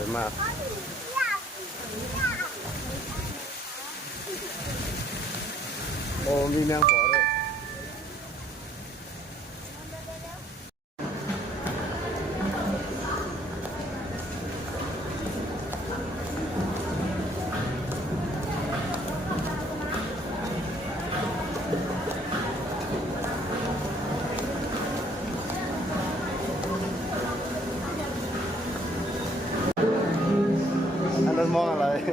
วยมากโอ้มีแมงปอ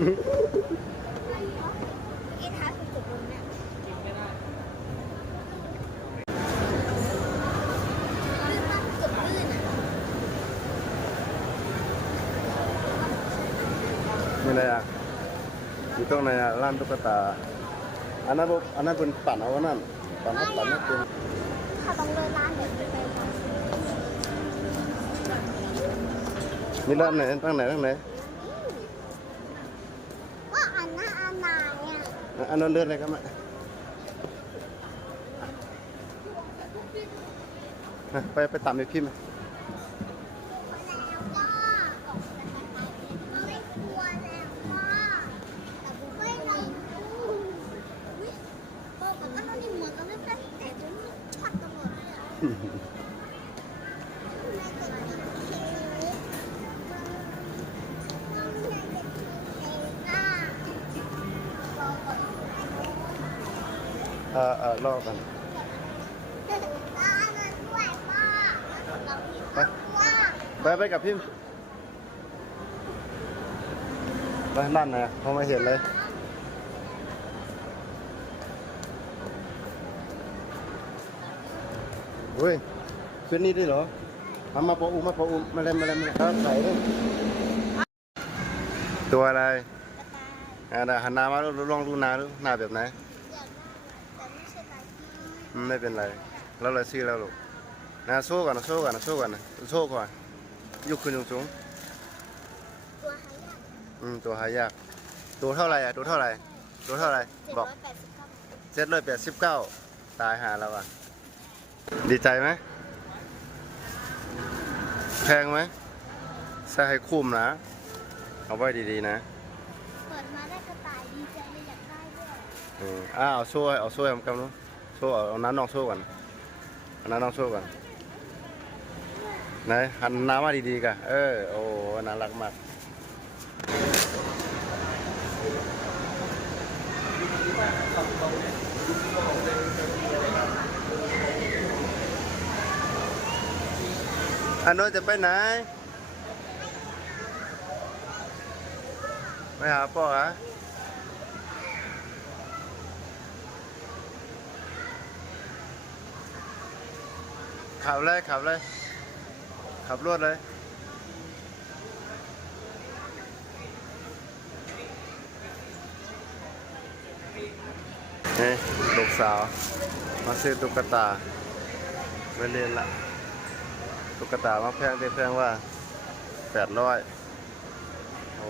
บลื่นอะมีอะไรอะอยู่ตรงไหนอะร้านตุ๊กตา อันนั้นบ่อันนั้นเป็นปั่นเอาอันนั่นปั่นเอาปั่นนั่นเป็นเขาต้องเดินร้านเดี๋ยวไปก่อนมีร้านไหนตั้งไหนตั้งไหน ว่าอันน่าอันไหน อะอันนั้นเลือดอะไรกันไหมไปไปตามไปพี่ไหมแล้วก็ไม่กลัวแล้วว่าแต่กูไม่ลอง เออเออรอกันร้านนั้นด้วยพ่อเราพี่ไปว่าไปไปกับพี่ไปด้านไหนอะเขาไม่เห็นเลยเฮ้ยชุดนี้ด้วยเหรอทำมาปออุ้มมาปออุ้มมาเลยมาเลยมาเลยครับใส่เลยตัวอะไรอ่าหันหน้ามาดูลองดูหน้าดูหน้าแบบไหน อยากได้แต่ไม่ใช่ลายที่ อืม ไม่เป็นไร แล้วเราซื้อแล้วลูกนะโซ่ก่อนนะโซ่ก่อนนะโซ่ก่อนนะโซ่ก่อนยกขึ้นสูงตัวหายากๆอืมตัวหายากตัวเท่าไหร่อะตัวเท่าไหร่ตัวเท่าไหร่เจ็ดบอกร้อยแปดสิบเก้าเจ็ดร้อยแปดสิบเก้าตายหาแล้วอะ ดีใจไหมแพงไหมใส่ให้คุ้มนะ เอาไว้ดีๆนะเปิดมาได้กระต่ายดีใจเลยอยากได้ด้วยอืมอ้าวเอาโซ่ให้เอาโซ่ให้ผมกำลัง โซ่เอาเอาน้ำนองโซ่ก่อนเอาน้ำนองโซ่ก่อนไหนหันน้ำมาดีๆกันเออโอ้น่ารักมากอันโน้นจะไปไหน ไปหาพ่อเห ขับเลยขับเลย ขับรวดเลย นี่ลูกสาว มาซื้อตุ๊กตาไปเรียนละ ตุ๊กตามาแพงได้แพงว่าแปดร้อยโอ้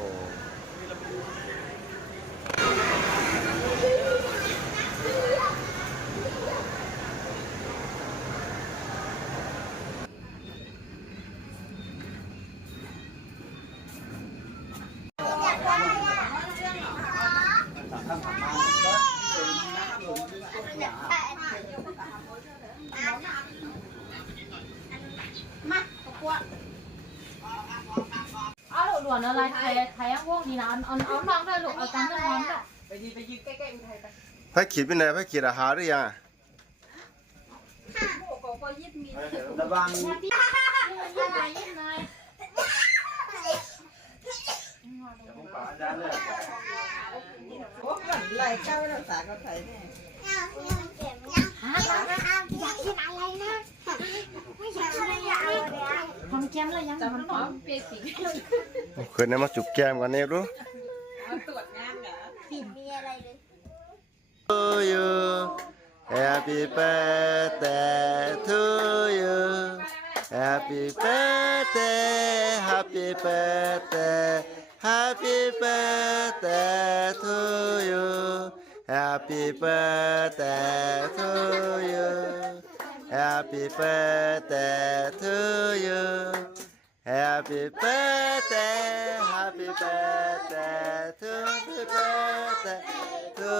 เอาหลวนอะไรไทยไทยอะวงดีนะเอาเอาน้องได้ลูกเอาจานน้องได้ไปยืนไปยืนใกล้ๆอุทัยไปพระขีดเป็นไงพระขีดอาหารหรือยังอะระวังอะไรยัง ยัง จับ มัน น้ ห อ อง ม เปียกสี คืนนี้มาจุบแก้มกันนี่รู้ เอาตรวจงานเหรอ ผิดมีอะไรเลย to you Happy birthday to you Happy birthday Happy birthday Happy birthday to you Happy birthday to you Happy birthday to you Happy birthday Happy birthday to Happy birthday to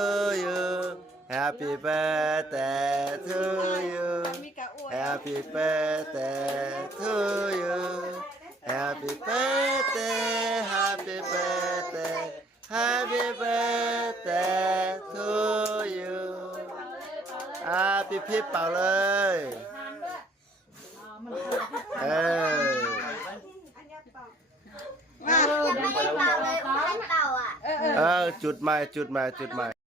you Happy birthday to you มีกะอ้วน Happy birthday to you Happy birthday Happy birthday Happy birthday to you อ่าพี่พี่เป่าเลย จุดใหม่จุดใหม่จุดใหม่